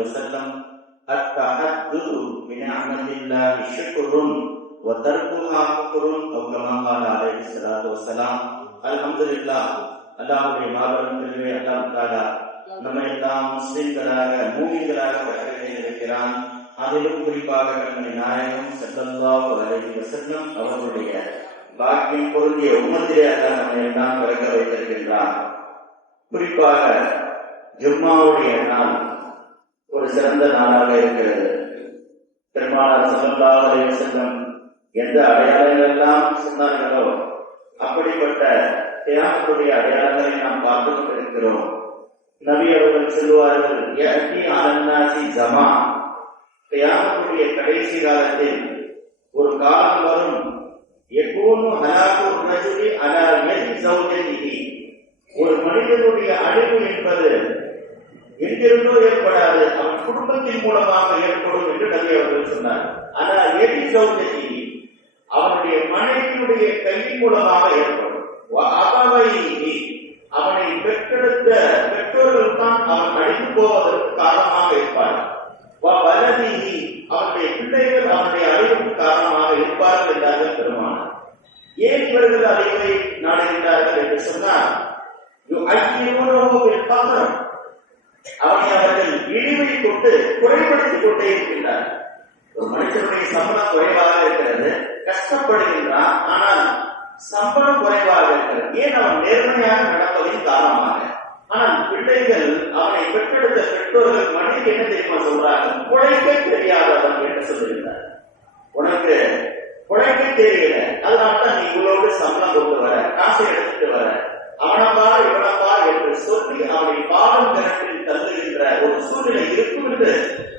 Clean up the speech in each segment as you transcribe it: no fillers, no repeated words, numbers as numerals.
وسلم التحدث بنعمة الله شكر وتركها كفر أو كما قال عليه الصلاة والسلام. الحمد لله. அல்லாஹ்வுடைய மாபெரும் கிருபை அல்லாஹ் தஆலா நம்மை எல்லாம் முஸ்லிம்களாக மூமின்களாக படைத்திருக்கிறான். அதிலும் குறிப்பாக கண்மணி நாயகம் ஸல்லல்லாஹு அலைஹி வஸல்லம் அவர்களுடைய பாக்கியம் பொருந்திய உம்மத்திலே அல்லாஹ் நம்மை எல்லாம் பிறக்க வைத்திருக்கின்றான். குறிப்பாக ஜும்மாவுடைய நாள் ஒரு சிறந்த நாளாக இருக்கிறது. பெருமானார் ஸல்லல்லாஹு அலைஹி வஸல்லம் எந்த அடையாளங்கள் எல்லாம் சொன்னார்களோ அப்படிப்பட்ட தியாகத்துடைய அடையாளங்களை நாம் பார்த்து கொண்டிருக்கிறோம். நபி அவர்கள் சொல்லுவார்கள், யஅதி அலன்னாசி ஸமான், தியாகத்துடைய கடைசி காலத்தில் ஒரு காலம் வரும், யகூனு ஹலாகு ரஜுலி அலா யதி ஸௌஜதிஹி, ஒரு மனிதனுடைய அழிவு என்பது எங்கிருந்தோ ஏற்படாது, அவன் குடும்பத்தின் மூலமாக ஏற்படும் என்று நபி அவர்கள் சொன்னார். அலா யதி ஸௌஜதிஹி, அவனுடைய மனைவியுடைய கையின் மூலமாக ஏற்படும். அவனை பெற்றெடுத்த பெற்றோர்கள் தான் அவன் அழிந்து போவதற்கு காரணமாக இருப்பார்கள். அவனுடைய பிள்ளைகள் அவனுடைய அழிவுக்கு காரணமாக இருப்பார்கள் என்றார்கள் பெருமானார். ஏன் இவர்கள் அழிவை நாடுகின்றார்கள் என்று சொன்னால், அவனை அவர்கள் இழிவை கொண்டு குறைபடுத்திக் கொண்டே இருக்கின்றார்கள். ஒரு மனிதனுடைய சம்பளம் குறைவாக இருக்கிறது, கஷ்டப்படுகின்றான், ஆனால் சம்பளம் குறைவாக இருக்கிறது. ஏன்? அவன் நேர்மையாக நடப்பதின் காரணமாக. ஆனால் பிள்ளைகள், அவனை பெற்றெடுத்த பெற்றோர்கள் மனைவி என்ன தெரியுமா சொல்றாங்க? உழைக்க தெரியாதவன் என்று சொல்லுகிறார். உனக்கு உழைக்க தெரியல, அதனால்தான் நீ இவ்வளவு சம்பளம் கொண்டு வர, காசை எடுத்துட்டு வர, அவனப்பா இவனப்பா என்று சொல்லி அவனை பாவம் கிணற்றில் தள்ளுகின்ற ஒரு சூழ்நிலை இருக்கும் என்று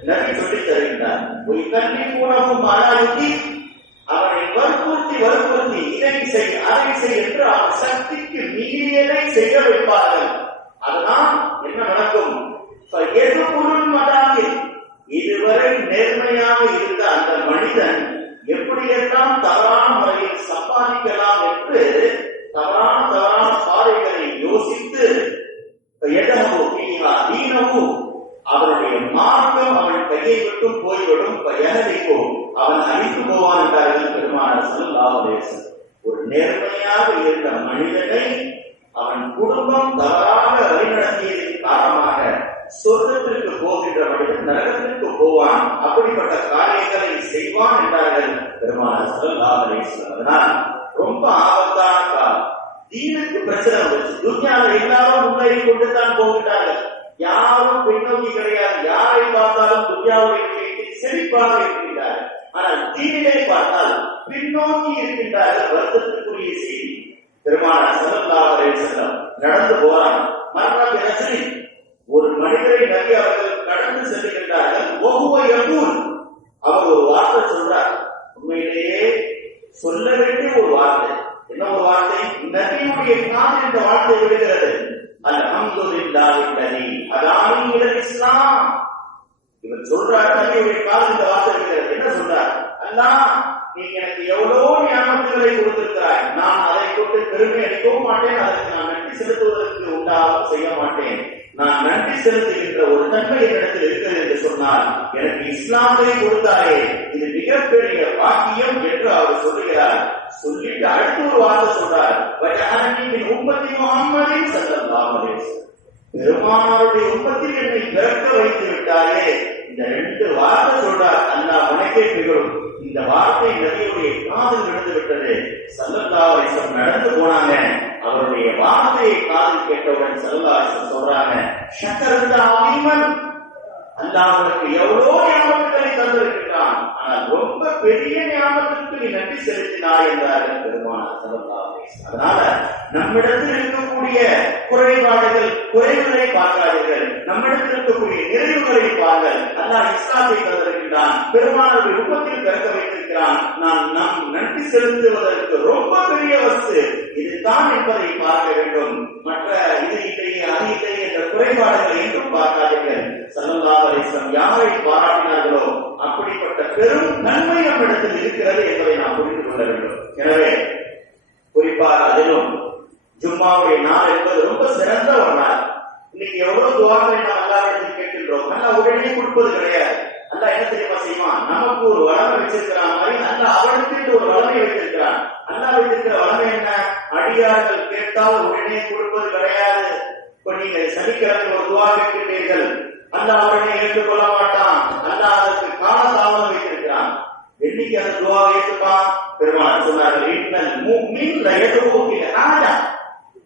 நபி சொல்லித் தருகின்றார். ஒரு கல்வி மூலமும் ஆராய்ச்சி அவனை வற்புறுத்தி இதை செய் அதை செய் என்று அவன் சக்திக்கு மீறியதை செய்ய வைப்பார்கள். அதனால் என்ன நடக்கும்? எது பொருள் மடாவில் இதுவரை நேர்மையாக இருந்த அந்த மனிதன் எப்படியெல்லாம் தவறான முறையில் சம்பாதிக்கலாம் என்று தவறான பாதைகளை யோசித்து அவனுடைய மார்க்கம் அவன் கையை விட்டும் போய்விடும், அவன் அழித்து போவான் என்றார்கள் பெருமானார் ஸல்லல்லாஹு அலைஹி வஸல்லம். ஒரு நேர்மையாக இருந்த மனிதனை அவன் குடும்பம் தவறாக வழிநடத்தியதன் காரணமாக சொர்க்கத்திற்கு போகின்ற மனிதன் நரகத்திற்கு போவான், அப்படிப்பட்ட காரியங்களை செய்வான் என்றார்கள் பெருமானார் ஸல்லல்லாஹு அலைஹி வஸல்லம். அதனால் ரொம்ப ஆபத்தான காலம். தீனுக்கு பிரச்சனை வந்துச்சு. துன்யாவில் எல்லாரும் முன்னேறி கொண்டுதான் போகின்றார்கள், யாரும் பின்னோக்கி கிடையாது. யாரை பார்த்தாலும் துன்யாவுடைய விஷயத்தில் செழிப்பாக இருக்கின்றார்கள். ஆனால் தீனிலே பார்த்தால் பின்னோக்கி இருக்கின்றார்கள். வருத்தத்திற்குரிய செய்தி. பெருமானார் ஸல்லல்லாஹு அலைஹி வஸல்லம் நடந்து போறாங்க. ஒரு மனிதரை நபி அவர்கள் கடந்து செல்கின்றார்கள். அவர் ஒரு வார்த்தை சொல்றார். உண்மையிலேயே சொல்ல வேண்டிய ஒரு வார்த்தை. என்ன ஒரு வார்த்தை? நபியுடைய காதில் இந்த வார்த்தை விடுகிறது. அல்ஹம்துலில்லாஹி அல்லதி ஹதானி இலல் இஸ்லாம். இவர் சொல்றார், நபியுடைய காதில் இந்த வார்த்தை விடுகிறது. என்ன சொல்றார்? அல்லாஹ், நீ எனக்கு எவ்வளவு ஞானங்களை கொடுத்திருக்கிறாய், நான் அதை கொண்டு பெருமை அடிக்கவும் மாட்டேன், அதற்கு நான் நன்றி செலுத்துவதற்கு உண்டாக செய்ய மாட்டேன். நான் நன்றி செலுத்துகின்ற ஒரு தன்மை என்னிடத்தில் இருக்கிறது என்று சொன்னால், எனக்கு இஸ்லாமை கொடுத்தாரே, இது மிகப்பெரிய வாக்கியம் என்று அவர் சொல்லுகிறார். சொல்லிட்டு அடுத்த ஒரு வார்த்தை சொல்றார், உம்மத்தி முஹம்மதின் ஸல்லல்லாஹு அலைஹி வஸல்லம், பெருமானாருடைய உம்மத்தில் என்னை பிறக்க வைத்து விட்டாரே. இந்த ரெண்டு வார்த்தை சொல்றார். அல்லாஹ் உனக்கே பிகழும். இந்த வார்த்தை நபியுடைய காதில் விழுந்து விட்டது. ஸல்லல்லாஹு அலைஹி வஸல்லம் நடந்து போனாங்க. அவருடைய வார்த்தையை காதில் கேட்டவுடன் ஸல்லல்லாஹு அலைஹி வஸல்லம் சொல்றாங்க, ஷக்கரத அலீமன், அல்லாஹ் உனக்கு எவ்வளோ ஞாபகங்களை தந்திருக்கிறான், ஆனால் ரொம்ப பெரிய ஞாபகத்துக்கு நீ நன்றி செலுத்தினாய் என்றார்கள் பெருமானார் ஸல்லல்லாஹு அலைஹி வஸல்லம். அதனால நம்மிடத்தில் இருக்கக்கூடிய குறைகளை பார்க்காதீர்கள், நம்மிடத்தில் இருக்கக்கூடிய நிறைவுகளை பாருங்கள். அல்லாஹ் இஸ்லாத்தை தந்திருக்கிறான், பெருமானாருடைய உம்மத்தில் பிறக்க வைத்திருக்கிறான். நாம் நன்றி செலுத்துவதற்கு ரொம்ப பெரிய வஸ்து இதுதான் என்பதை பார்க்க வேண்டும். மற்ற இது இல்லை அது இல்லை என்ற குறைபாடுகளை என்றும் பார்க்காதீர்கள். ஸல்லல்லாஹு அலைஹி வஸல்லம் யாரை பாராட்டினார்களோ அப்படிப்பட்ட பெரும் நன்மை நம்மிடத்தில் இருக்கிறது என்பதை நாம் புரிந்து கொள்ள வேண்டும். எனவே குறிப்பாக அதிலும் ஜும்மாவுடைய நாள் என்பது ரொம்ப சிறந்த ஒரு நாள். இன்னைக்கு எவ்வளவு துஆக்களை நாம் அல்லாஹ்விடத்தில் கேட்கின்றோம். அல்லாஹ் உடனே கொடுப்பது கொடுப்பது கிடையாது. அல்லாஹ் என்ன தெரியுமா செய்வான்? நமக்கு ஒரு வளமை வச்சிருக்கிறான் மாதிரி அல்லாஹ் அவனுக்கு ஒரு வளமை வைத்திருக்கிறான். அல்லாஹ் வைத்திருக்கிற வளமை என்ன? அடியார்கள் கேட்டால் உடனே கொடுப்பது கிடையாது. இப்ப நீங்க சனிக்கிழமை ஒரு துவா கேட்கிறீர்கள், அல்லாஹ் உடனே ஏற்றுக்கொள்ள மாட்டான். அல்லாஹ் அதற்கு காலதாமதம் வைத்திருக்கிறான். என்னைக்கு அந்த துவா ஏற்றுப்பான்? பெருமாள் சொன்னார்கள், இன்னல் முஃமின் லயதுஉ பில் ஹாஜா.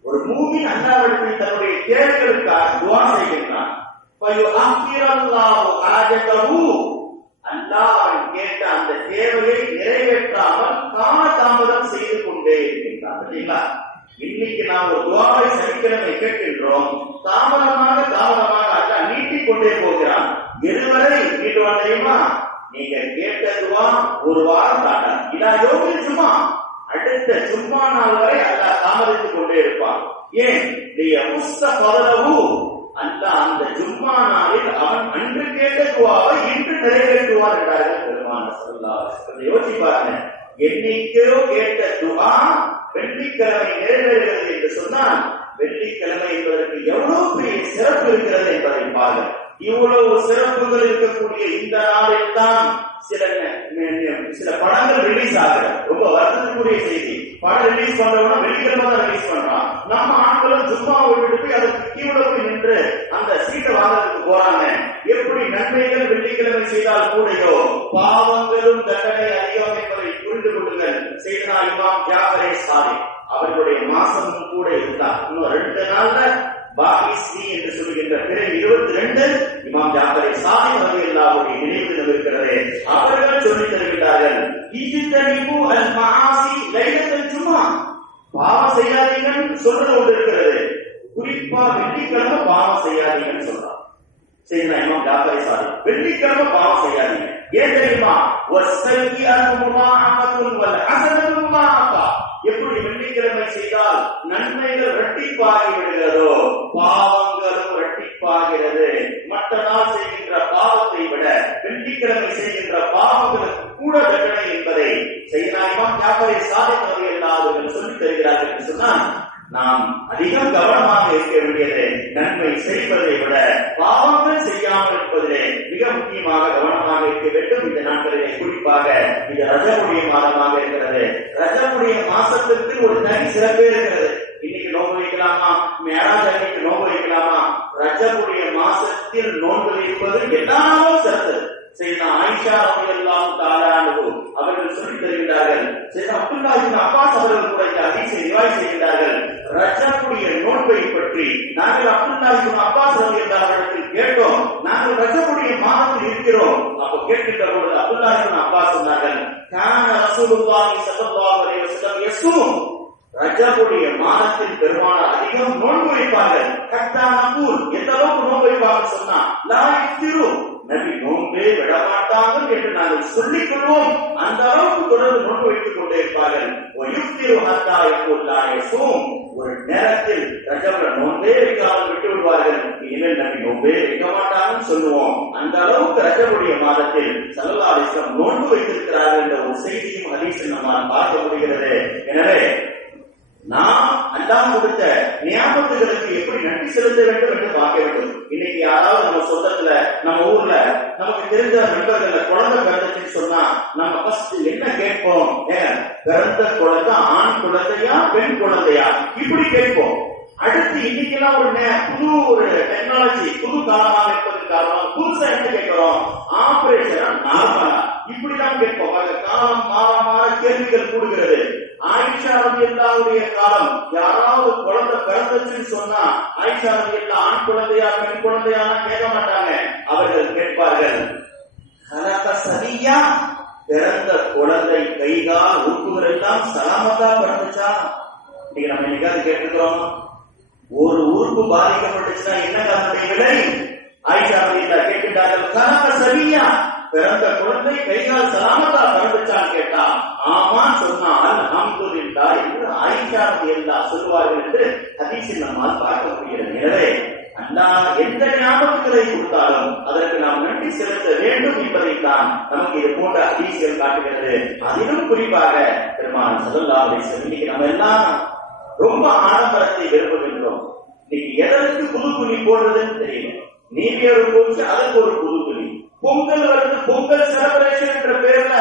ஒரு மூமின் அல்லாஹ்விடத்தில் தன்னுடைய தேவைகளுக்காக துஆ செய்கின்றான். ஃபயுஅக்கிரல்லாஹு ஹாஜதஹு. அல்லாஹ் அவன் கேட்ட அந்த தேவையை நிறைவேற்றாமல் காலதாமதம் செய்து கொண்டே இருக்கின்றான். சரிங்களா? இன்னைக்கு நாம் ஒரு துஆவை சனிக்கிழமை கேட்கின்றோம், தாமதமாக அல்லாஹ் நீட்டிக் கொண்டே போகிறான். எதுவரை நீட்டுவான் தெரியுமா? நீங்க கேட்ட துஆ ஒரு வாரம் தாண்டாது. இதா யோகி சும்மா அடுத்த சும்மா நாள் வரை அல்லாஹ் தாமதித்துக் கொண்டே இருப்பான். ஏன்? அல்லாஹ் அந்த ஜும்மா நாளில் அவன் அன்று கேட்ட துஆவை இன்று நிறைவேற்றுவார் என்றார்கள் பெருமானார் ஸல்லல்லாஹு அலைஹி வஸல்லம். யோசிச்சு பாருங்க, என்னைக்கோ கேட்ட துஆ வெள்ளிக்கிழமை நிறைவேறுகிறது என்று சொன்னால் வெள்ளிக்கிழமை என்பதற்கு எவ்வளவு பெரிய சிறப்பு இருக்கிறது என்பதை பாருங்கள். இவ்வளவு சிறப்புகள் இருக்கக்கூடிய இந்த நாளில் தான் சில படங்கள் ரிலீஸ் ஆகுது. ரொம்ப வருத்தத்துக்குரிய செய்தி. படம் ரிலீஸ் பண்றவங்க வெள்ளிக்கிழமை தான் ரிலீஸ் பண்றான். நம்ம ஆட்களும் சும்மா விட்டுட்டு போய் அதற்கு கீழே போய் நின்று அந்த சீட்டை வாங்குறதுக்கு போறாங்க. எப்படி நன்மைகள் வெள்ளிக்கிழமை செய்தால் கூடையோ பாவங்களும் தண்டனை அதிகம் என்பதை புரிந்து கொள்ளுங்கள். செய்தனா இமாம் ஜாஃபரே சாதிக் அவர்களுடைய மாசமும் கூட இருந்தார். இன்னும் 2 நாள்ல பாகிஸ்தி என்று சொல்லுகின்ற பிறை 22 இமாம் ஜாஃபரே சாதிக் ரலியல்லாஹு நினைவு இருக்கிறது. அவர்கள் சொல்லித் தருகிறார்கள், இஜ்தனிபு அல் மஆசி லைலத்துல் ஜும்ஆ. பாவம் செய்யாதீங்கன்னு சொல்றது ஒன்று இருக்கிறது. குறிப்பா வெள்ளிக்கிழமை பாவம் செய்யாதீங்கன்னு சொல்றாங்க. சரிங்களா? இமாம் ஜாஃபரே சாதிக் வெள்ளிக்கிழமை பாவம் செய்யாதீங்க. ஏன் தெரியுமா? வஸ்ஸய்யிஅத்து முதாஅஃபத்துன் வல் ஹஸனத்து முதாஅஃபா. எப்படி வெள்ளிக்கிழமை செய்தால் நன்மைகள் இரட்டிப்பாகி விடுகிறதோ பாவங்களும் இரட்டிப்பாகிறது. மற்ற நாள் செய்கின்ற பாவத்தை விட வெள்ளிக்கிழமை செய்கின்ற பாவங்களுக்கு கூட தண்டனை என்பதை இமாம் ஜாஃபரே சாதிக் ரலியல்லாஹு அன்ஹு சொல்லித் தருகிறார்கள் என்று சொன்னால் நாம் அதிகம் கவனமாக இருக்க வேண்டியது நன்மை செய்வதை விட பாவங்கள் செய்யாமல் இருப்பதிலே மிக முக்கியமாக கவனமாக இருக்க வேண்டும். இந்த நாட்களிலே குறிப்பாக இது ரஜபுடைய மாதமாக இருக்கிறது. ரஜபுடைய மாசத்திற்கு ஒரு தனி சிறப்பே இருக்கிறது. இன்னைக்கு நோன்பு வைக்கலாமா? மேராஜ் அன்னைக்கு நோன்பு வைக்கலாமா? ரஜபுடைய மாசத்தில் நோன்பு வைப்பது எல்லாரும் சிறந்தது. செய்தா ஆயிஷா ரலியல்லாஹு தஆலா அன்ஹு அவர்கள் சொல்லித் தருகிறார்கள். செய்தா அப்துல்லாஹ் இப்னு அப்பாஸ் அவர்கள் கூட இந்த ஹதீஸை ரிவாயத் செய்கிறார்கள். ரஜபுடைய நோன்பை பற்றி நாங்கள் அப்துல்லாஹ் இப்னு அப்பாஸ் ரலியல்லாஹு அன்ஹு கேட்டோம். நாங்கள் ரஜபுடைய மாதத்தில் இருக்கிறோம். அப்ப கேட்கின்ற பொழுது அப்துல்லாஹ் இப்னு அப்பாஸ் சொன்னார்கள், கான ரசூலுல்லாஹி ஸல்லல்லாஹு அலைஹி வஸல்லம் யஸூம். ரஜபுடைய மாதத்தில் பெருமானார் அதிகம் நோன்பு வைப்பார்கள். கத்தா நகூல், எந்த அளவுக்கு நோன்பு வைப்பாங்க சொன்னா லா யுஃதிரு, நபி நோன்பே விடமாட்டார்கள் என்று நாங்கள் சொல்லிக் கொள்வோம். அந்த அளவுக்கு தொடர்ந்து நோன்பு வைத்துக் கொண்டே இருப்பார்கள். ஒரு நேரத்தில் ரஜபுல நோன்பே வைக்காமல் விட்டு விடுவார்கள். இனிமேல் நபி நோன்பே வைக்க மாட்டாங்கன்னு சொல்லுவோம். அந்த அளவுக்கு ரஜபுடைய மாதத்தில் ஸல்லல்லாஹு அலைஹி வஸல்லம் நோன்பு வைத்திருக்கிறார்கள் என்ற ஒரு செய்தியும் ஹதீஸில் நம்மால் பார்க்க முடிகிறது. எனவே நாம் அல்லாஹ் கொடுத்த நியாமத்துகளுக்கு எப்படி நன்றி செலுத்த வேண்டும் என்று பார்க்க வேண்டும். இன்னைக்கு யாராவது நம்ம சொந்தத்துல நம்ம ஊர்ல நமக்கு தெரிந்த நண்பர்கள குழந்தை பிறந்துச்சுன்னு சொன்னா நம்ம ஃபர்ஸ்ட் என்ன கேட்போம்? பிறந்த குழந்தை ஆண் குழந்தையா பெண் குழந்தையா இப்படி கேட்போம். அடுத்து இன்னைக்கெல்லாம் ஒரு டெக்னாலஜி புது காலமாக இருப்பதற்கு காரணம் புதுசா என்ன கேட்கிறோம்? ஆபரேஷன் நார்மலா இப்படிதான் கேட்போம். காலம் மாற கேள்விகள் கூடுகிறது. ஆயிஷா ரலியல்லாஹுடைய காலம் யாராவது குழந்தை பிறந்துச்சுன்னு சொன்னா ஆயிஷா ரலியல்லாஹு ஆண் குழந்தையா பெண் குழந்தையா கேட்க மாட்டாங்க. அவர்கள் கேட்பார்கள், ஹலக சதியா, பிறந்த குழந்தை கைகால் உறுப்புகள் எல்லாம் சலாமத்தா பிறந்துச்சா? இன்னைக்கு நம்ம என்னைக்காவது கேட்டுக்கிறோம்? ஒரு உறுப்பு பாதிக்கப்பட்டுச்சுன்னா என்ன அதனுடைய விலை? ஆயிஷா ரலியல்லாஹு கேட்கின்றார்கள், ஹலக சதியா, பிறந்த குழந்தை கைகால் சலாமத்தா பிறந்துச்சான்னு கேட்டா ஆமான்னு சொன்னா அல்ஹம்துலில்லாஹ் என்று ஆயிஷா ரலியல்லாஹு சொல்வார்கள் என்று ஹதீஸில் நம்மால் பார்க்க முடிகிறது. எனவே அல்லாஹ் எந்த ஞாபகங்களை கொடுத்தாலும் அதற்கு நாம் நன்றி செலுத்த வேண்டும் என்பதைத்தான் நமக்கு இது போன்ற ஹதீஸ்கள் காட்டுகிறது. அதிலும் குறிப்பாக பெருமானார் ஸல்லல்லாஹு அலைஹி வஸல்லம் இன்னைக்கு நம்ம எல்லாம் ரொம்ப ஆடம்பரத்தை விரும்புகின்றோம். இன்னைக்கு எதற்கு புது துணி போடுறதுன்னு தெரியல. நீதியோடு போச்சு அதற்கு ஒரு புது துணி, பொங்கல் வருது, பொங்கல் செலிப்ரேஷன் என்ற பேர்ல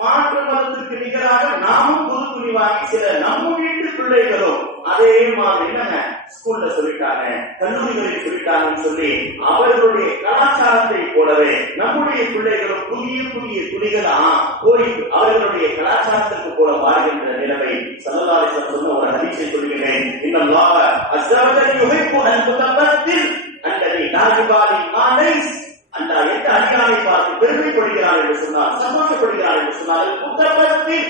மாற்று மதத்திற்கு நிகராக நாமும் புது துணி வாங்கி சில நம்ம வீட்டு பிள்ளைகளும் அதே மாதிரி என்னங்க ஸ்கூல்ல சொல்லிட்டாங்க, கல்லூரிகளில் சொல்லிட்டாங்கன்னு சொல்லி அவர்களுடைய கலாச்சாரத்தை போலவே நம்முடைய பிள்ளைகளும் புதிய புதிய துணிகளா போய் அவர்களுடைய கலாச்சாரத்திற்கு போல மாறுகின்ற நிலைமை ஸல்லல்லாஹு அலைஹி வஸல்லம் சொன்ன ஒரு ஹதீஸை சொல்கிறேன். இன்னல்லாஹ அஸ்ஸ வ ஜல்ல யுஹிப்பு அன் துதப்பத்தில் அல்லதி லா யுபாலி மா லைஸ். அல்லாஹ் எந்த அடியாரை பார்த்து பெருமைப்படுகிறார் என்று சொன்னார், சந்தோஷப்படுகிறார் என்று சொன்னார். புத்தகத்தில்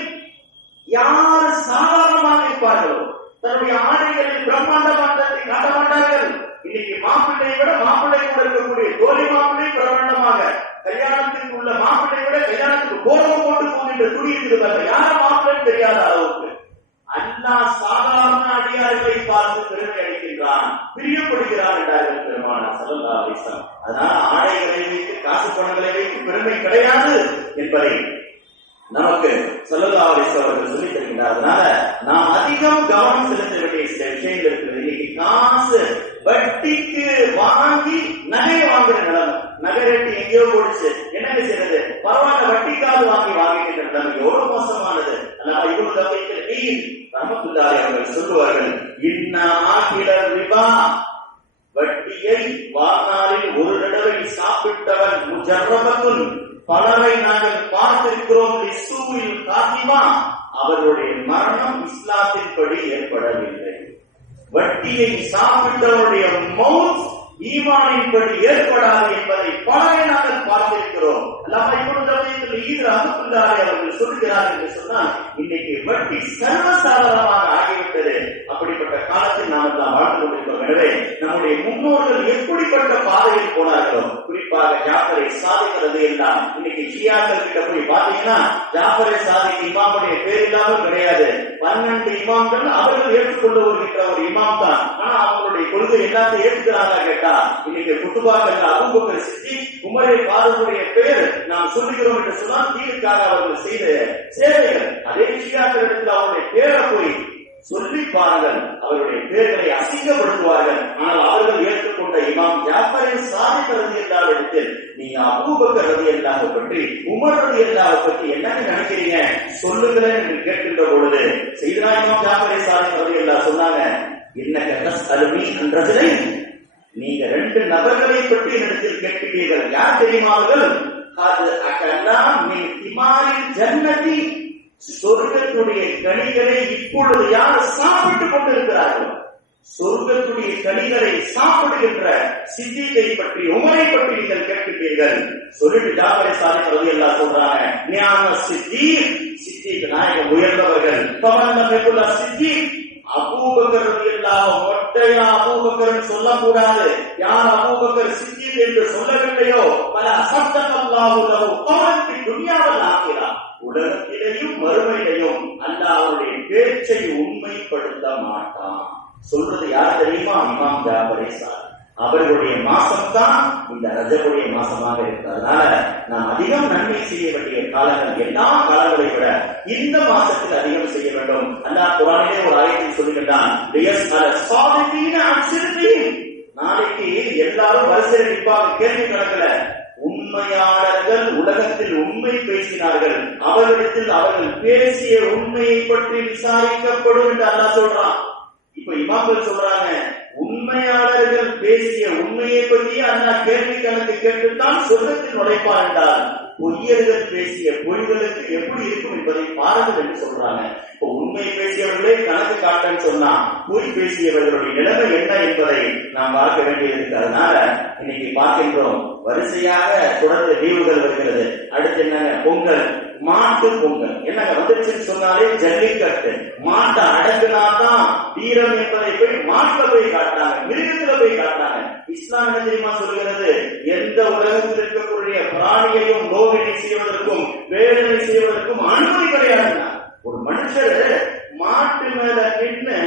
யார் சாதாரணமாக இருப்பார்களோ தன்னுடைய ஆடைகளில் பிரம்மாண்டமானதை காட்ட மாட்டார்கள். இன்னைக்கு மாப்பிள்ளையை விட மாப்பிள்ளை கூட இருக்கக்கூடிய தோழி மாப்பிள்ளை பிரமாண்டமாக, கல்யாணத்துக்கு உள்ள மாப்பிள்ளை விட கல்யாணத்துக்கு கோலம் போட்டு போகின்ற துணி இருக்கிறார்கள். யார மாப்பிள்ளை தெரியாத அளவுக்கு அல்லாஹ் சாதாரண அடியார்களை பார்த்து பெருமை அளிக்கின்றான், பிரியப்படுகிறான் என்றார்கள் பெருமானார் ஸல்லல்லாஹு அலைஹி வஸல்லம். அதனால ஆடைகளை வைத்து காசு பணங்களை வைத்து பெருமை கிடையாது என்பதை நமக்கு ஸல்லல்லாஹு அலைஹி வஸல்லம் அவர்கள் சொல்லித் தருகின்றார். அதனால நாம் அதிகம் கவனம் செலுத்த வேண்டிய சில விஷயங்கள் இருக்கிறது. இன்னைக்கு காசு வட்டிக்கு வாங்கி நகை வாங்குற நிலைமை, நகை ரேட்டு எங்கேயோ போடுச்சு, என்ன செய்யறது, பரவாயில்ல வட்டிக்காவது வாங்கிக்கின்ற நிலைமை எவ்வளவு மோசமானது. அல்லாஹ் இப்னு தபீல் ரஹ்மத்துல்லாஹி அவர்கள் சொல்லுவார்கள், இன்னா ஆகிலர் ரிபா, வட்டியை வாழ்நாளில் ஒரு தடவை சாப்பிட்டவன் முஜர்ரபத்துன், பலரை நாங்கள் பார்த்திருக்கிறோம், லிஸ்ஸூஇல் காத்திமா, அவருடைய மரணம் இஸ்லாத்தின் படி ஏற்படவில்லை. வட்டியை சாப்பிட்டவருடைய மௌத் ஈமானின் படி ஏற்படாது என்பதை பலரை நாங்கள் பார்த்திருக்கிறோம். அல்லாஹ் இப்னு தபீல் ரஹ்மத்துல்லாஹி அவர்கள் சொல்கிறார் என்று சொன்னால் இன்னைக்கு வட்டி சர்வசாதாரணமாக ஆகிவிட்டது. அப்படிப்பட்ட காலத்தில் நாம் எல்லாம் வாழ்ந்து கொண்டிருக்கிறோம். எனவே நம்முடைய முன்னோர்கள் எப்படிப்பட்ட பாதையில் போனார்களோ, குறிப்பாக ஜாஃபரை சாதிக் ரலியல்லாஹு அன்ஹு, இன்னைக்கு ஷியாக்கள் கிட்ட போய் பாத்தீங்கன்னா ஜாஃபரை சாதிக் இமாமுடைய பேர் இல்லாமல் கிடையாது. 12 இமாம்கள் அவர்கள் ஏற்றுக்கொண்டு வருகின்ற ஒரு இமாம் தான். ஆனா அவங்களுடைய கொள்கை எல்லாத்தையும் ஏற்றுக்கிறாங்க கேட்டா இன்னைக்கு குத்துபாக்கள் அபூபக்கர் சித்திக், உமரே ஃபாரூக்குடைய பேர் நாம் சொல்லுகிறோம் என்று சொன்னால் தீனுக்காக அவர்கள் செய்த சேவைகள். அதே ஷியாக்களிடத்தில் அவருடைய பேரை போய் சொல்லி பாருங்கள், அவருடைய பேர்களை அசிங்கப்படுத்துவார்கள். ஆனால் அவர்கள் ஏற்றுக்கொண்ட இமாம் ஜாஃபரை சாதிக் ரலியல்லாஹு இடத்தில் நீங்க அபூபக்கர் ரலியல்லாஹு பற்றி, உமர் ரலியல்லாஹு பற்றி என்ன நினைக்கிறீங்க சொல்லுங்களேன் என்று கேட்கின்ற பொழுது சையதுனா இமாம் ஜாஃபரை சாதிக் ரலியல்லாஹு சொன்னாங்க, இன்னக தஸ்அலுனி அன் ரஜுலைன், நீங்க 2 நபர்களை பற்றி என்னிடத்தில் கேட்கிறீர்கள். யார் தெரியுமா அவர்கள்? அது அகலா மின் திமாரில் ஜன்னதி, சொர்க்கத்துடைய கனிகளை இப்பொழுது யார் சாப்பிட்டுக் கொண்டிருக்கிறார்கள்? சொர்க்கத்துடைய கனிகளை சாப்பிடுகின்ற சித்திகை பற்றி, உமரை பற்றி நீங்கள் கேட்கிறீர்கள். சொல்லிட்டு ஜாஃபரை சாதிக் ரலியல்லாஹு சொல்றாங்க, ஞான சித்திக், சித்திக் நாயகம் உயர்ந்தவர்கள். பவன்னபுல்லா சித்திக், அபூபக்கர் ரலியல்லாஹு ஒட்டையா அபூபக்கர் சொல்லக்கூடாது. யார் அபூபக்கர் சித்திக் என்று சொல்லவில்லையோ பல சத்தல்லாஹு லஹு கவலத்தி துன்யாவல் ஆகிரா, உலகத்திலேயும் மறுமையிலையும் அல்லாஹ் அவருடைய பேச்சை உண்மைப்படுத்த மாட்டான். சொல்றது யார் தெரியுமா? இமாம் ஜாஃபரை சாதிக். அவர்களுடைய மாசம் தான் இந்த ரஜபுடைய மாசமாக இருக்கிறதுனால நாம் அதிகம் நன்மை செய்ய வேண்டிய காலங்கள் எல்லா காலங்களை விட இந்த மாசத்தில் அதிகம் செய்ய வேண்டும். அல்லாஹ் குர்ஆனிலே ஒரு ஆயத்தில் சொல்லுகிறான், நாளைக்கு எல்லாரும் வரிசையில் நிற்பாங்க, கேள்வி கணக்குல உண்மையாளர்கள் உலகத்தில் உண்மை பேசினார்கள், அவர்களிடத்தில் அவர்கள் பேசிய உண்மையை பற்றி விசாரிக்கப்படும் என்று அல்லாஹ் சொல்றான். இப்ப இமாம்கள் சொல்றாங்க, உண்மையாளர்கள் பேசிய உண்மையை பற்றி அல்லாஹ் கேள்வி கணக்கு கேட்டுத்தான் சொர்க்கத்தில் நுழைப்பார் என்றால் பொய்யர்கள் பேசிய பொய்களுக்கு எப்படி இருக்கும் என்பதை பாருங்கள் என்று சொல்றாங்க. இப்போ உண்மை பேசியவர்களே கணக்கு காட்டன்னு சொன்னா பொய் பேசியவர்களுடைய நிலைமை என்ன என்பதை நாம் பார்க்க வேண்டியது இருக்கு. அதனால இன்னைக்கு பார்க்கின்றோம், வரிசையாக தொடர்ந்து லீவுகள் வருகிறது. அடுத்து என்னங்க, பொங்கல், மாட்டு பொங்கல். என்னங்க வந்துருச்சுன்னு சொன்னாலே ஜல்லிக்கட்டு, மாட்டை அடக்குனாதான் வீரம் என்பதை போய் மாட்டுல போய் காட்டுறாங்க, மிருகத்துல போய் காட்டுறாங்க. இஸ்லாம் என்ன தெரியுமா சொல்கிறது? எந்த உலகத்தில் இருக்கக்கூடிய பிராணியையும் நோவினை செய்வதற்கும் வேதனை செய்வதற்கும் அனுமதி கிடையாது. ஒரு மனுஷர் மாட்டு மேல நின்று,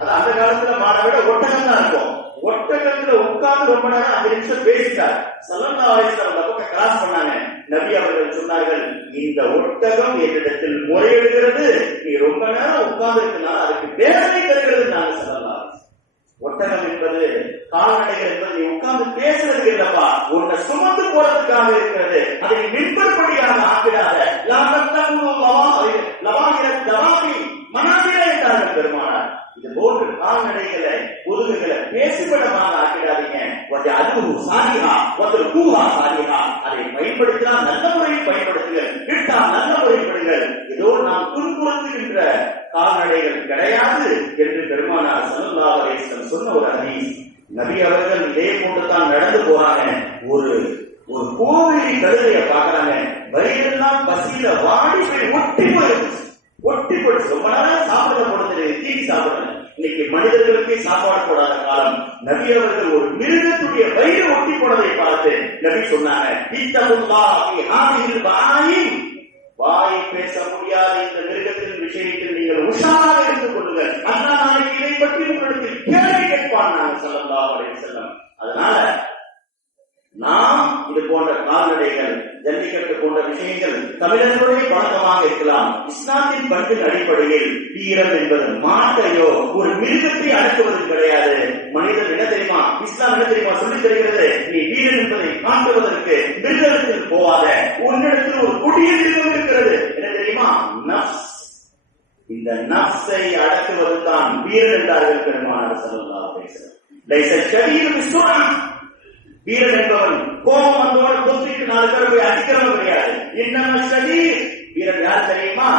அது அந்த காலத்துல மாட்டை விட ஒட்டகம் தான் இருக்கும், ஒட்டகத்துல உட்கார்ந்து ரொம்ப நேரம் 5 நிமிஷம் பேசிட்டார். ஸல்லல்லாஹு அலைஹி வஸல்லம் அந்த பக்கம் கிராஸ் பண்ணாங்க. நபி அவர்கள் சொன்னார்கள், இந்த ஒட்டகம் என்னிடத்தில் முறையிடுகிறது, நீ ரொம்ப நேரம் உட்கார்ந்து இருக்கனால அதுக்கு வேதனை தருகிறது. நாங்கள் சொல்லலாம், ஒட்டகம் என்பது கால்நடைகள் என்பது நீ உட்கார்ந்து பேசுறது இல்லப்பா, உன்னை சும்மா சுமந்து போறதுக்காக இருக்கிறது. அதை மின்பற்படியாக ஆக்கிடாத மனாபில என்றார்கள் பெருமானார். இது போன்று கால்நடைகளை பொதுகளை பேசுபடமாக ஆக்கிடாதீங்க. அது சாதிகா ஒருத்தர் கூவா சாதிகா, அதை பயன்படுத்தினால் நல்ல முறையில் பயன்படுத்துங்கள், விட்டால் நல்ல முறைப்படுங்கள். ஏதோ நாம் துன்புறுத்துகின்ற கால்நடைகள் கிடையாது என்று பெருமானார் ஸல்லல்லாஹு அலைஹி வஸல்லம் சொன்ன ஒரு ஹதீஸ். நபி அவர்கள் இதே போட்டுதான் நடந்து போறாங்க. ஒரு கோவிலை கழுதைய பாக்குறாங்க, வயிறெல்லாம் பசியில வாடி போய் ஒட்டி போயிடுச்சு. ரொம்ப நேரம் சாப்பிட போடுறது, தீக்கி சாப்பிடுறது. இன்னைக்கு மனிதர்களுக்கே சாப்பாடு போடாத காலம். நபி அவர்கள் ஒரு மிருகத்துடைய வயிறு ஒட்டி போனதை பார்த்து நபி சொன்னாங்க, வாய் பேச முடியாத இந்த மிருகத்தின் விஷயத்தில் நீங்கள் உஷாராக இருந்து கொள்ளுங்கள். அண்ணா நாளைக்கு இதை பற்றி உங்களுக்கு கேள்வி கேட்பான் ஸல்லல்லாஹு அலைஹி வஸல்லம். அதனால நாம் இது போன்ற கால்நடைகள், ஜல்லிக்கட்டு போன்ற விஷயங்கள் தமிழர்களுடைய பழக்கமாக இருக்கலாம். இஸ்லாத்தின் பண்பின் அடிப்படையில் வீரம் என்பது மாட்டையோ ஒரு மிருகத்தை அடக்குவது கிடையாது. மனிதன் என்ன தெரியுமா, இஸ்லாம் என்ன தெரியுமா சொல்லித் தருகிறது, நீ வீரன் என்பதை காட்டுவதற்கு மிருகத்தில் போவாத. உன்னிடத்தில் ஒரு கொடிய மிருகம் இருக்கிறது, என்ன தெரியுமா, நஃப்ஸ். இந்த நஃப்ஸை அடக்குவதுதான் வீரன் என்றார்கள் பெருமானார் ஸல்லல்லாஹு அலைஹி வஸல்லம். லைஸ ஷதீது பிஸ்ஸுரா, வீரன் என்பவன் கோபம் வந்தோடு கொத்திட்டு 4 பேர் போய் அடிக்கிறவன் கிடையாது. இன்னம ஷதீத், வீரன் யார் தெரியுமா,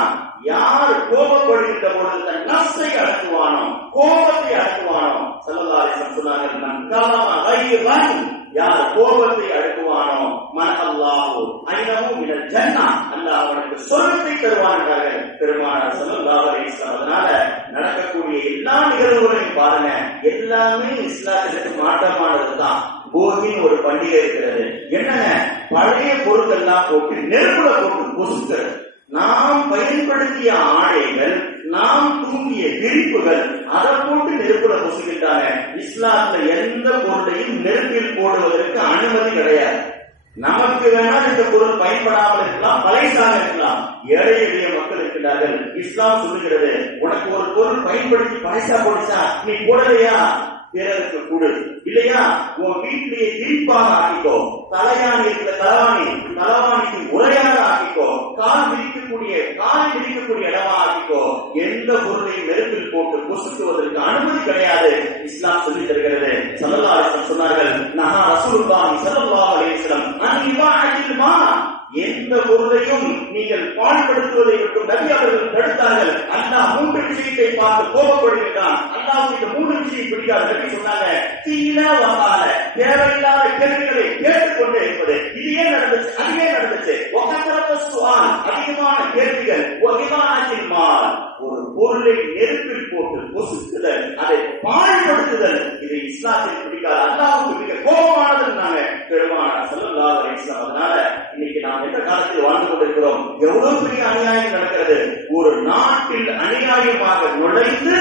யார் கோபப்படுகின்ற பொழுது தன் நஃப்ஸை அடக்குவானோ, கோபத்தை அடக்குவானோ. ஸல்லல்லாஹு அலைஹி வஸல்லம் சொன்னார்கள், மன் கலம கைரன், யார் கோபத்தை அடக்குவானோ, மன் அல்லாஹு ஐனஹு மினல் ஜன்னah, அல்லாஹ் அவனுக்கு சொர்க்கத்தை தருவான் என்றார்கள் பெருமானார் ஸல்லல்லாஹு அலைஹி வஸல்லம். அதனால நடக்கக்கூடிய எல்லா நிகழ்வுகளையும் பாருங்க, எல்லாமே இஸ்லாத்துக்கு மாற்றமானதுதான். போகின்னு ஒரு பண்டிகை இருக்கிறது. என்னங்க, பழைய பொருட்கள்லாம் போட்டு நெருப்புல போட்டு பொசுக்கிறது. நாம் பயன்படுத்திய ஆடைகள், நாம் தூங்கிய விரிப்புகள், அதை போட்டு நெருப்புல பொசுக்கிட்டாங்க. இஸ்லாத்துல எந்த பொருளையும் நெருப்பில் போடுவதற்கு அனுமதி கிடையாது. நமக்கு வேணால் இந்த பொருள் பயன்படாமல் இருக்கலாம், பழைசாக இருக்கலாம். ஏழை எளிய மக்கள் இருக்கிறார்கள். இஸ்லாம் சொல்லுகிறது, உனக்கு ஒரு பொருள் பயன்படுத்தி பழைசா போடுச்சா, நீ போடலையா, பிறருக்கு கொடு. இல்லையா, உன் வீட்டிலேயே விரிப்பாக ஆக்கிக்கோ. தலையாணி இருக்கிற தலவாணிக்கு உரையாக ஆக்கிக்கோ. கால் விரிக்கக்கூடிய இடமா ஆக்கிக்கோ. எந்த பொருளையும் நெருப்பில் போட்டு பொசுக்குவதற்கு அனுமதி கிடையாது. இஸ்லாம் சொல்லி தருகிறது. ஸல்லல்லாஹு அலைஹி வஸல்லம் சொன்னார்கள், நஹா ரசூலுல்லாஹி ஸல்லல்லாஹு அலைஹி வஸல்லம் அன் இபாஅத்தில் மா, எந்த பொருளையும் நீங்கள் பாழ்படுத்துவதை விட்டு நபி அவர்கள் தடுத்தார்கள். அல்லாஹ் 3 விஷயத்தை பார்த்து கோபப்படுகிறான். அல்லாஹ்வுக்கு 3 விஷயம் பிடிக்காது. நபி சொன்னாங்க, தீனா வகால, தேவையில்லாத கேள்விகளை கேட்டுக்கொண்டே இருப்பது. இது ஏன் நடந்துச்சு, அது ஏன் நடந்துச்சு, ஒகரத்த சுஆல், அதிகமான கேள்விகள், ஒகிமாஅத்தில் மால், ஒரு பொருளை நெருப்பில் போட்டு பொசுக்குதல், அதை பாழ்படுத்துதல், இது இஸ்லாத்தில் பிடிக்காது, அல்லாஹ்வுக்கு மிக கோபமானதுன்னாங்க பெருமானார் ஸல்லல்லாஹு அலைஹி வஸல்லம். அதனால இன்னைக்கு நாம் எந்த காலத்தில் வாழ்ந்து கொண்டிருக்கிறோம், எவ்வளவு பெரிய அநியாயம் நடக்கிறது. ஒரு நாட்டில் அநியாயமாக நுழைந்து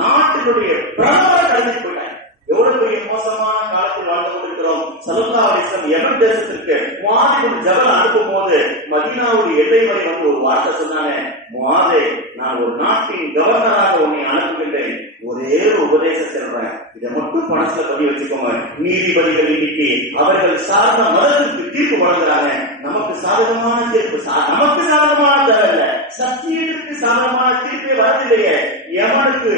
நாட்டினுடைய பிரதமரை கடந்து போயிட்டாங்க. எவ்வளவு பெரிய மோசமான காலத்தில் வாழ்ந்து கொண்டிருக்கிறோம். ஸல்லல்லாஹு அலைஹி வஸல்லம் யமன் தேசத்திற்கு முஆத் இப்னு ஜபல் அனுப்பும் போது மதீனாவுடைய எல்லை வரை வந்து ஒரு வார்த்தை சொன்னாங்க, முஆதே, நான் ஒரு நாட்டின் கவர்னராக உன்னை அனுப்புகின்றேன், ஒரே ஒரு உபதேசம் சொல்றேன், இதை மட்டும் பணத்துல பதிவு வச்சுக்கோங்க. நீதிபதிகள் இன்னைக்கு அவர்கள் சார்ந்த மதத்துக்கு தீர்ப்பு வழங்குறாங்க. நமக்கு சாதகமான தீர்ப்பு, நமக்கு சாதகமான தேவையில்ல, சத்தியத்திற்கு சாதகமான தீர்ப்பே வரதில்லையே. யமனுக்கு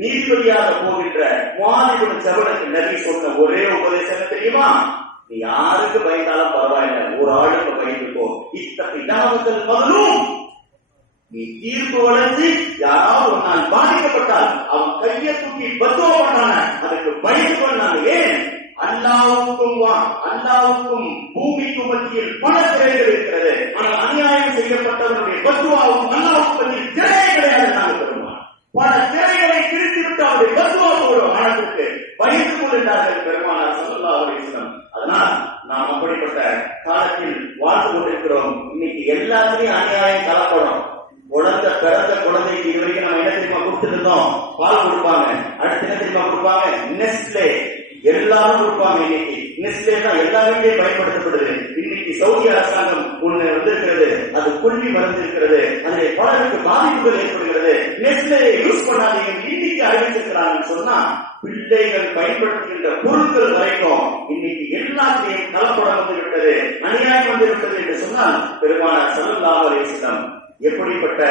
நீதிபதியாக போகின்ற முஆத் இப்னு ஜபலுக்கு நபி சொன்ன ஒரே உபதேசம் தெரியுமா, நீ யாருக்கு பயந்தாலும் பரவாயில்லை, ஒரு ஆளுக்கு பயந்துக்கோ. இத்தகைய மகளும் நீ தீர்ப்பு வழங்கி யாராவது ஒரு நாள் பாதிக்கப்பட்டால் அவன் கையை தூக்கி பத்துவ பண்ணான, அதுக்கு பயந்து கொண்டாங்க. ஏன், அல்லாஹ்வுக்கும் பூமிக்கும் மத்தியில் பல திரைகள் இருக்கிறது. ஆனால் அநியாயம் செய்யப்பட்டவருடைய பத்துவாவுக்கும் அல்லாஹ்வுக்கும் மத்தியில் திரையே கிடையாது. நாங்கள் பெருமாள் பல திரைகளை கிழித்துவிட்டு அவருடைய பத்துவாவோட ஆனத்திற்கு பயந்து கொள்கின்றார்கள் பெருமானார் ஸல்லல்லாஹு அலைஹி வஸல்லம். அதனால் நாம் அப்படிப்பட்ட காலத்தில் வாழ்ந்து கொண்டிருக்கிறோம். இன்னைக்கு எல்லாத்துலயும் அநியாயம் கலப்படும். பிறந்த குழந்தைக்கு இதுவரைக்கும் நம்ம என்ன தெரியுமா கொடுத்துட்டு இருந்தோம், பால் கொடுப்பாங்க. அடுத்து என்ன தெரியுமா கொடுப்பாங்க, நெஸ்லே, எல்லாரும் கொடுப்பாங்க. இன்னைக்கு நெஸ்லே தான் எல்லா வீட்லயும் பயன்படுத்தப்படுது. இன்னைக்கு சவுதி அரசாங்கம் ஒண்ணு இருக்கிறது, அது கொல்லி மருந்து இருக்கிறது, அதில் பலருக்கு பாதிப்புகள் ஏற்படுகிறது. நெஸ்லே யூஸ் பண்ணாதீங்க இன்னைக்கு அறிவிச்சிருக்கிறாங்கன்னு சொன்னா பிள்ளைகள் பயன்படுத்துகின்ற பொருட்கள் வரைக்கும் இன்னைக்கு எல்லாத்தையும் கலப்படம் வந்து விட்டது, அநியாயம் வந்து விட்டது என்று சொன்னால் பெருமானார் ஸல்லல்லாஹு அலைஹி வஸல்லம் எப்படிப்பட்ட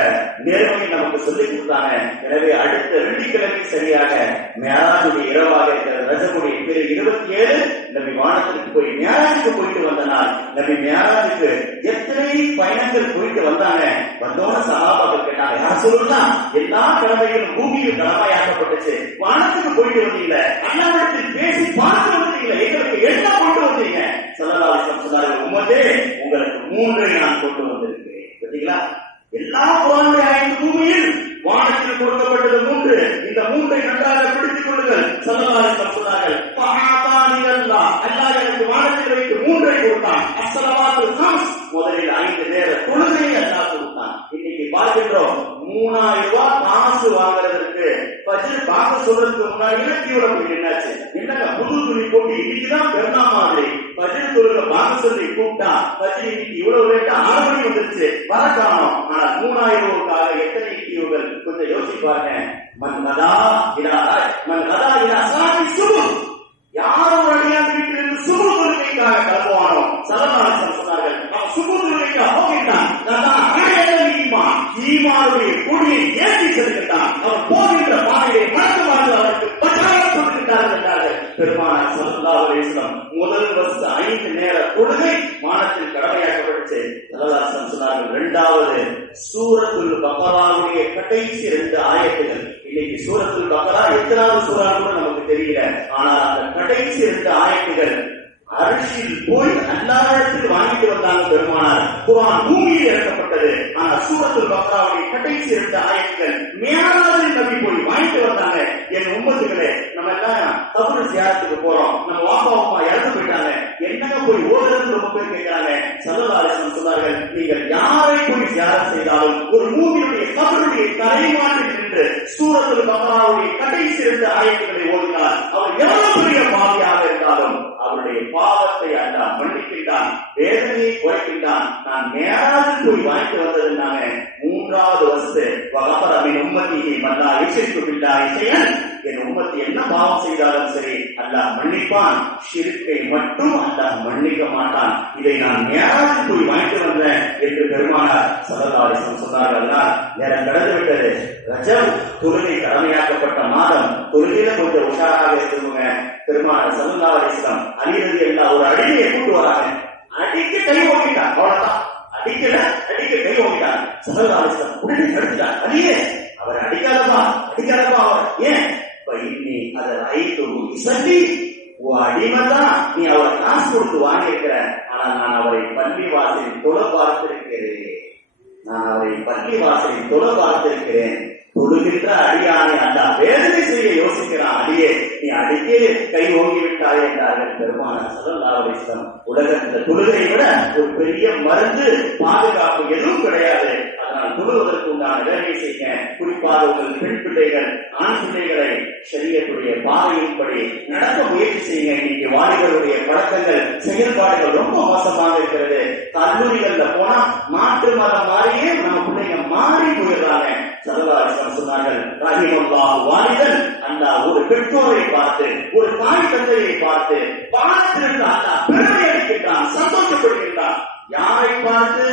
நேர்மையை நமக்கு சொல்லிக் கொடுத்தாங்க. எனவே அடுத்த வெள்ளிக்கிழமை சரியாக மேராஜுடைய இரவாக இருக்கிற ரஜபுடைய பிற 27 நபி வானத்திற்கு போய் மேராஜுக்கு போயிட்டு வந்த நாள். நபி மேராஜுக்கு எத்தனை பயணங்கள் போயிட்டு வந்தாங்க. வந்தோட சஹாபாக்கள் கேட்டாங்க, யார் சொல்லலாம், எல்லா கடமைகளும் பூமியில் கடமையாக்கப்பட்டுச்சு, வானத்துக்கு போயிட்டு வந்தீங்க, அல்லாஹ்விடத்தில் பேசி பார்த்து வந்தீங்க, எங்களுக்கு என்ன கொண்டு வந்தீங்க? ஸல்லல்லாஹு அலைஹி வஸல்லம் சொன்னார்கள், உம்மத்தே உங்களுக்கு 3 நான் கொண்டு வந்திருக்கிறேன். பார்த்தீங்களா, எல்லா குர்ஆனுடைய ஆயத்து பூமியில் வானத்தில் கொடுக்கப்பட்டது 3. இந்த 3ஐ நன்றாக பிடித்துக் கொள்ளுங்கள். ஸல்லல்லாஹு அலைஹி வஸல்லம் சொன்னார்கள், ஃபஆதானி அல்லாஹ், அல்லாஹ் எனக்கு வானத்தில் வைத்து 3ஐ கொடுத்தான். அஸ்ஸலவாத்துல் ஹம்ஸ், முதலில் 5 நேர தொழுகையை அல்லாஹ் கொடுத்தான். இன்னைக்கு பார்க்கிறோம் 3000 ரூபாய் காசு வாங்குறதுக்கு ஃபஜ்ர் பாங்க சொல்றதுக்கு முன்னாடி இலக்கியோட என்னாச்சு, என்னங்க புது துணி போட்டு இன்னைக்குதான் பெருநா மாதிரி ஃபஜ்ர் தொழுகை பாங்க சொல்லி கூப்பிட்டா ஃபஜ்ர் இன்னைக்கு இவ்வளவு லேட்டா 6 மணி வந்துருச்சு, வர காணோம். ஆனா 3000 ரூபாய்க்காக எத்தனை இலக்கியோகள் கொஞ்சம் யோசிச்சு பாருங்க. மன் கதா இலா ஸலாத்தி சுபுஹ், யாரோ அடியான் வீட்டிலிருந்து சுபுஹ் தொழுகைக்காக கிளம்புவானோ ஸல்லல்லாஹு அலைஹி வஸல்லம் சொன்னார்கள், அவன் சுபுஹ் தொழுகைக்காக போகின்றான், ஈமானுடைய கொடியை ஏற்றி செல்கின்றான், அவன் போகின்ற பாதையை மறந்து அவருக்கு பட்டாளம் கொடுக்கின்றார்கள் என்றார்கள் பெருமானார் ஸல்லல்லாஹு அலைஹி வஸல்லம். முதல் வருஷ 5 நேர தொழுகை வானத்தில் கடமையாக்கப்பட்டுச்சு. ஸல்லல்லாஹு அலைஹி வஸல்லம் சொன்னார்கள், இரண்டாவது சூரத்துல் பக்ராவுடைய கடைசி 2 ஆயத்துகள். இன்னைக்கு சூரத்துல் பக்ரா எத்தனாவது சூறான்னு கூட நமக்கு தெரியல, ஆனால் அந்த கடைசி 2 ஆயத்துகள் அரிசியில் போய் அல்லாஹ்விடத்தில் வாங்கிட்டு வந்தாங்க பெருமானார். குர்ஆன் பூமியில் இறக்கப்பட்டது. ஆனா சூரத்துல் பக்ராவுடைய கடைசி 2 ஆயத்துகள் மேலாதில் நபி போய் வாங்கிட்டு வந்தாங்க. என் உம்மத்துகளே, நம்ம எல்லாம் கபர் ஜியாரத்துக்கு போறோம், நம்ம வாப்பா அம்மா இறந்து போயிட்டாங்க, என்னங்க போய் ஓடுறது ரொம்ப பேர் கேட்கிறாங்க. ஸல்லல்லாஹு அலைஹி வஸல்லம் சொன்னார்கள், நீங்கள் யாரை போய் ஜியாரத் செய்தாலும் ஒரு மூமினுடைய கபருடைய தலைமாட்டில் நின்று சூரத்துல் பக்ராவுடைய கடைசி 2 ஆயத்துக்களை ஓதினார், அவர் எவ்வளவு பெரிய பாவியாக இருந்தாலும் அவருடைய பாவத்தை அல்லாஹ் மன்னிக்கின்றான், வேதனையை குறைக்கின்றான். நான் மேலாதில் போய் வாங்கிட்டு வந்ததுனால 3வது வருஷத்து வகபர மின் உம்மத்திஹி மல்லா யுஷ்ரிகு பில்லாஹி ஷைஅன், என் உம்மத்தி என்ன பாவம் செய்தாலும் சரி அல்லாஹ் மன்னிப்பான், ஷிர்க்கை மட்டும் அல்லாஹ் மன்னிக்க மாட்டான். இதை நான் மேலாதில் போய் வாங்கிட்டு வந்தேன் என்று பெருமானார் ஸல்லல்லாஹு அலைஹி வஸல்லம் சொன்னார்கள். அதனால் நேரம் கடந்து விட்டது. ரஜப் தொழுகை கடமையாக்கப்பட்ட மாதம். தொழுகையில கொஞ்சம் உஷாராக இருக்குங்க. பெருமானார் ஸல்லல்லாஹு அலைஹி வஸல்லம் அலி ரலியல்லாஹு ஒரு அடியை கூட்டு வராங்க, அடிக்க கை ஓங்கிட்டான், அவ்வளவுதான், அடிக்க கை ஓங்கிட்டான். ஸல்லல்லாஹு அலைஹி வஸல்லம் உடனே தடுத்துட்டான், அலியே அவர் அடிக்காதப்பா அவர் ஏன் இன்னி அதை ஐந்து சொல்லி அடிமைதான், நீ அவரை காசு கொடுத்து வாங்கியிருக்கிற, ஆனால் நான் அவரை பள்ளி வாசலில் தொழ பார்த்திருக்கிறேன். தொழுகின்ற அடியானை அல்லாஹ் வேதனை செய்ய யோசிக்கிறான். அடியே நீ அடிக்கே கை ஓங்கி விட்டாயே என்றார்கள் பெருமானார் ஸல்லல்லாஹு அலைஹி வஸல்லம். உலகத்தில் தொழுகை விட ஒரு பெரிய மருந்து பாதுகாப்பு எதுவும் கிடையாது. அதனால் தொழுவதற்கு உண்டான வேலையை செய்ய, குறிப்பாக உங்கள் பெண் பிள்ளைகள் ஆண் பிள்ளைகளை ஷரியத்துடைய பாதையின்படி நடத்த முயற்சி செய்யுங்க. இன்னைக்கு வாலிபருடைய பழக்கங்கள் செயல்பாடுகள் ரொம்ப மோசமாக இருக்கிறது. கல்லூரிகள்ல போனா மாற்று மதம் மாறியே நம்ம பிள்ளைங்க மாறி போயிடுறாங்க. ஸல்லல்லாஹு அலைஹி வஸல்லம் சொன்னார்கள், ரஹிமல்லாஹு வாலிதன், அல்லாஹ் ஒரு பெற்றோரை பார்த்து, ஒரு தாய் தந்தையை பார்த்து அல்லாஹ் பெருமை அளிக்கின்றான், சந்தோஷப்படுகின்றான். யாரை பார்த்து?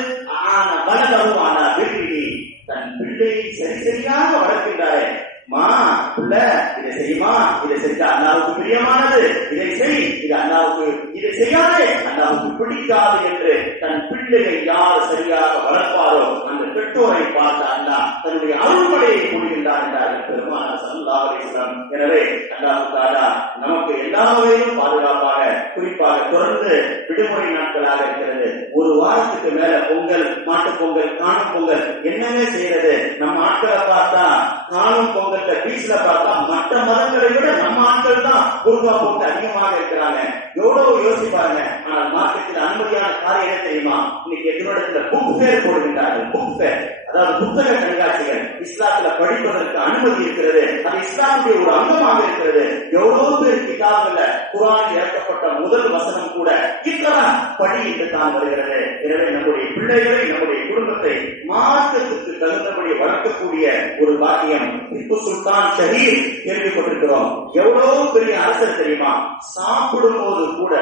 ஆன வலதவும் ஆனா வெற்றி, தன் பிள்ளையை சரியாக வளர்க்கின்றாரே, மா பிள்ளை இதை செய்யுமா, இதை செஞ்சா அல்லாஹ்வுக்கு பிரியமானது, இதை செய், இது அல்லாஹ்வுக்கு, இதை செய்யாதே அல்லாஹ்வுக்கு பிடிக்காது என்று தன் பிள்ளையை யார் சரியாக வளர்ப்பாரோ அந்த பெற்றோரை பார்த்து அல்லாஹ் தன்னுடைய அருள்மழையை கூறுகின்றார் என்றார்கள் பெருமானார் ஸல்லல்லாஹு அலைஹி வஸல்லம். எனவே அல்லாஹ் தஆலா நமக்கு எல்லா வகையிலும் பாதுகாப்பாக, குறிப்பாக தொடர்ந்து விடுமுறை நாட்களாக இருக்கிறது. ஒரு வாரத்துக்கு மேல பொங்கல், மாட்டுப் பொங்கல், காணும் பொங்கல், என்னவே செய்யறது? நம்ம ஆட்களை பார்த்தா காணும் பொங்கல் பீச்ல பார்த்தா மற்ற மதங்களை விட நம்ம ஆட்கள் தான் குர்கா போட்டு அதிகமாக இருக்கிறாங்க. எவ்வளவு யோசிப்பாங்க. ஆனால் மார்க்கெட்டில் அனுமதியான காரியம் தெரியுமா? இன்னைக்கு எதிரோடத்துல புக் ஃபேர் போடுகின்றார்கள். புக் ஃபேர், அதாவது புத்தக கண்காட்சிகள் இஸ்லாத்துல படிப்பதற்கு அனுமதி இருக்கிறது. அது இஸ்லாமுடைய ஒரு அங்கமாக இருக்கிறது. எவ்வளவு பேர் கிதாபுல குர்ஆனில் இறக்கப்பட்ட முதல் வசனம் கூட இக்ரா படி என்று தான் வருகிறது. எனவே நம்முடைய பிள்ளைகளை, நம்முடைய குடும்பத்தை மார்க்கத்துக்கு தகுந்தபடி வளர்க்க பார்க்கக்கூடிய ஒரு பாக்கியம். திப்பு சுல்தான் ஷஹீர் கேள்விப்பட்டிருக்கிறோம். எவ்வளவு பெரிய அரசர் தெரியுமா? சாப்பிடும் போது கூட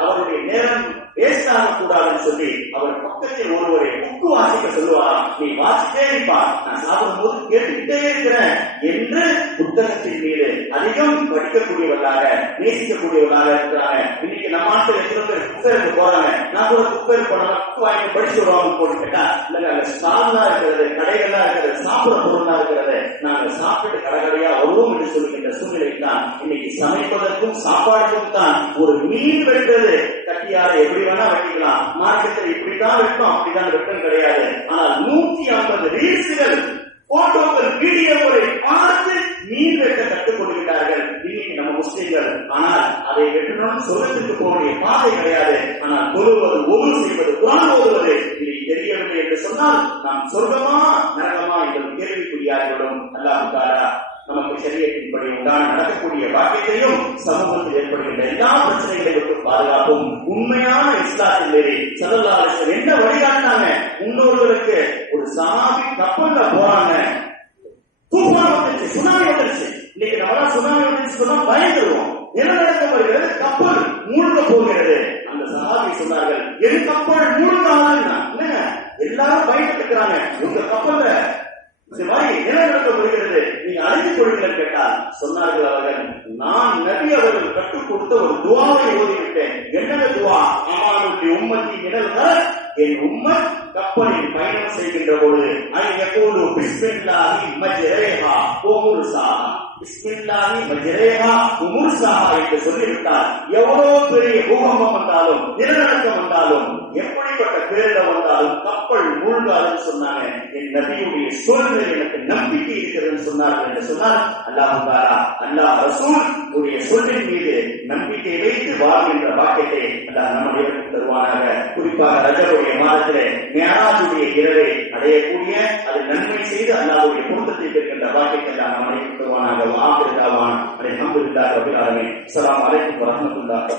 அவருடைய நேரம் வேஸ்ட் ஆகக்கூடாதுன்னு சொல்லி அவர் பக்கத்தில் ஒருவரை புக்கு வாசிக்க சொல்லுவாராம். நீ வாசிட்டே இருப்பா, நான் சாப்பிடும் போது கேட்டுக்கிட்டே இருக்கிறேன் என்று புத்தகத்தின் மீது அதிகம் படிக்கக்கூடியவர்களாக நேசிக்கக்கூடியவர்களாக இருக்கிறாங்க. இன்னைக்கு நம்ம ஆட்கள் எத்தனை பேர் புத்தகத்துக்கு போறாங்க. நான் கூட புத்தகம் போனா புக்கு வாங்கி படிச்சு வருவாங்க போட்டு கேட்டா இல்லங்க, அங்க ஸ்டால்லாம் இருக்கிறது, கடைகள்லாம் இருக்கிறது, சாப்பிட பொருளா இருக்கிறது, நாங்க சாப்பிட்டு கடைகடையா வருவோம் என்று சொல்லுகின்ற சூழ்நிலை தான் இன்னைக்கு சமைப்பதற்கும் சாப்பாடுக்கும் தான். ஒரு மீன் வெட்டுறது கட்டியால எப்படி வேணா வெட்டிக்கலாம், மார்க்கெட்டில் இப்படிதான் வெட்டும் அப்படிதான் வெட்டம் கிடையாது. ஆனால் 150 ரீல்ஸுகள், போட்டோக்கள், வீடியோக்களை பார்த்து மீன் வெட்ட கற்றுக் கொள்கிறார்கள் இன்னைக்கு நம்ம முஸ்லிம்கள். ஆனால் அதை வெட்டணும்னு சொல்றதுக்கு போகிற பாதை கிடையாது. ஆனால் தொழுவது, ஒவ்வொரு செய்வது, குரான் ஓதுவது இதை தெரியவில்லை என்று சொன்னால் நாம் சொர்க்கமா நரகமா என்பது கேள்விக்குறியாகிவிடும். அல்லாஹ் தஆலா நமக்கு ஷரியத்தின்படி உண்டான நடக்கக்கூடிய பாக்கியத்தையும் சமூகத்தில் ஏற்படுகின்ற எல்லா பிரச்சனைகளை விட்டு பாதுகாப்பும். உண்மையான இஸ்லாத்தின் மீது ஸல்லல்லாஹு அலைஹி வஸல்லம் என்ன வழிகாட்டினாங்க? முன்னோர்களுக்கு ஒரு சஹாபி கப்பல்ல போறாங்க, தூஃபான் வந்துச்சு, சுனாமி வந்துருச்சு. இன்னைக்கு நம்ம சுனாமி வந்துச்சு சொன்னா பயந்துருவோம். நிலநடுக்கம் வருகிறது, கப்பல் மூழ்க போகிறது. அந்த சஹாபி சொன்னார்கள், என் கப்பல் மூழ்காதுன்னா எல்லாரும் பயந்துட்டு இருக்கிறாங்க, உங்க கப்பல்ல இந்த மாதிரி நிலநடுக்கம் வருகிறது, நீங்க அழைத்துக் கொள்ளுங்கள் கேட்டால் சொன்னார்கள் அவர்கள், நான் நபி அவர்கள் கற்றுக் கொடுத்த ஒரு துவாவை ஓதிவிட்டேன். என்ன துவா? அமானுடைய உம்மத்தி நிழல்கள், என் உம்மத் கப்பலில் பயணம் செய்கின்ற போது ஐயகூலு பிஸ்மில்லாஹி மஜ்ரேஹா வ முர்சாஹா, பிஸ்மில்லாஹி மஜ்ரேஹா வ முர்சாஹா என்று சொல்லிவிட்டால் எவ்வளவு பெரிய பூகம்பம் வந்தாலும் நிலநடுக்கம் வந்தாலும் எப்படிப்பட்ட பேரிடம் வந்தாலும் கப்பல் மூழ்காதுன்னு சொன்னாங்க. என் நபியுடைய சொல்லை எனக்கு நம்பிக்கை இருக்கிறதுன்னு சொன்னார்கள் என்று சொன்னால் அல்லாஹ் தஆலா, அல்லாஹ் ரசூல் உடைய சொல்லின் மீது நம்பிக்கை வைத்து வாழ்கின்ற பாக்கியத்தை அல்லாஹ் நம்முடைய தருவானாக. குறிப்பாக ரஜபுடைய மாதத்திலே மிஅராஜுடைய இரவை அடையக்கூடிய, அது நன்மை செய்து அல்லாஹ்வுடைய பொருத்தத்தை பெறுகின்ற பாக்கியத்தை அல்லாஹ் நம்முடைய தருவானாக. ஆகிரு தாவான் அல்ஹம்துலில்லாஹி ரப்பில் ஆலமீன். அஸ்ஸலாமு அலைக்கும் வரஹ்மத்துல்லாஹி